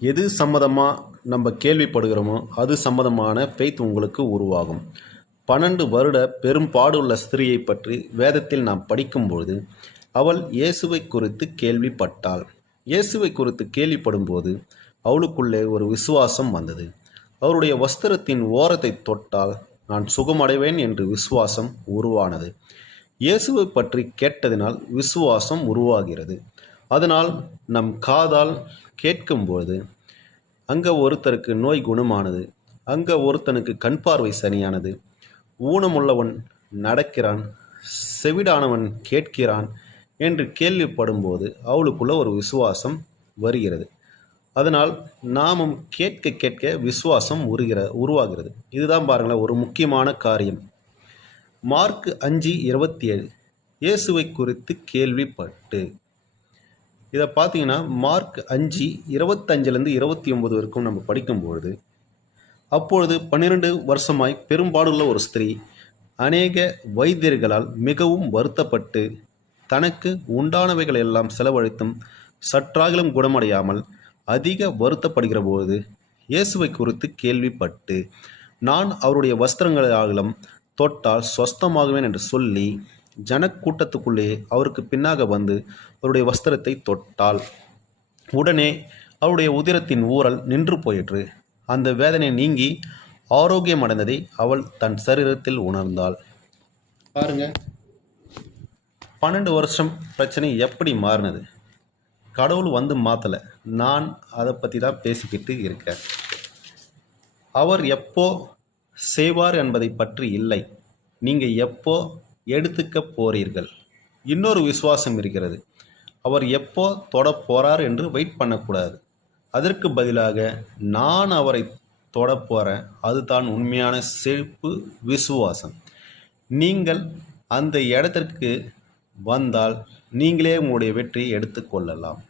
எது சம்மதமாக நம்ம கேள்விப்படுகிறோமோ அது சம்மதமான ஃபெய்த் உங்களுக்கு உருவாகும். 12 வருட பெரும்பாடுள்ள ஸ்திரியை பற்றி வேதத்தில் நாம் படிக்கும்பொழுது அவள் இயேசுவை குறித்து கேள்விப்பட்டாள். இயேசுவை குறித்து கேள்விப்படும்போது அவளுக்குள்ளே ஒரு விசுவாசம் வந்தது. அவருடைய வஸ்திரத்தின் ஓரத்தை தொட்டால் நான் சுகமடைவேன் என்று விசுவாசம் உருவானது. இயேசுவை பற்றி கேட்டதினால் விசுவாசம் உருவாகிறது. அதனால் நம் காதால் கேட்கும்போது அங்கே ஒருத்தருக்கு நோய் குணமானது, அங்கே ஒருத்தனுக்கு கண் பார்வை சரியானது, ஊனமுள்ளவன் நடக்கிறான், செவிடானவன் கேட்கிறான் என்று கேள்விப்படும்போது அவளுக்குள்ள ஒரு விசுவாசம் வருகிறது. அதனால் நாமும் கேட்க கேட்க விசுவாசம் உருவாகிறது. இதுதான் பாருங்களேன் ஒரு முக்கியமான காரியம். மார்க் 5:27 இயேசுவை குறித்து கேள்விப்பட்டு. இதை பார்த்தீங்கன்னா மார்க் 5:25 29 வரைக்கும் நம்ம படிக்கும்பொழுது, அப்பொழுது 12 வருஷமாய் பெரும்பாடுள்ள ஒரு ஸ்திரீ அநேக வைத்தியர்களால் மிகவும் வருத்தப்பட்டு தனக்கு உண்டானவைகள் எல்லாம் செலவழித்தும் சற்றாகிலும் குணமடையாமல் அதிக வருத்தப்படுகிற போது இயேசுவை குறித்து கேள்விப்பட்டு நான் அவருடைய வஸ்திரங்களாலும் தொட்டால் சொஸ்தமாகுவேன் என்று சொல்லி ஜனக்கூட்டத்துக்குள்ளே அவருக்கு பின்னாக வந்து அவருடைய வஸ்திரத்தை தொட்டாள். உடனே அவருடைய உதிரத்தின் ஊறல் நின்று போயிற்று. அந்த வேதனை நீங்கி ஆரோக்கியம் அடைந்ததை அவள் தன் சரீரத்தில் உணர்ந்தாள். பாருங்க, 12 வருஷம் பிரச்சனை எப்படி மாறினது? கடவுள் வந்து மாற்றலை, நான் அதை பற்றி தான் பேசிக்கிட்டு இருக்கேன். அவர் எப்போ செய்வார் என்பதை பற்றி இல்லை, நீங்கள் எப்போ எடுத்துக்க போறீர்கள். இன்னொரு விசுவாசம் இருக்கிறது, அவர் எப்போ தொட போகிறார் என்று வெயிட் பண்ணக்கூடாது. அதற்கு பதிலாக நான் அவரை தொட போகிறேன், அதுதான் உண்மையான செழிப்பு விசுவாசம். நீங்கள் அந்த இடத்திற்கு வந்தால் நீங்களே உங்களுடைய வெற்றியை எடுத்துக்கொள்ளலாம்.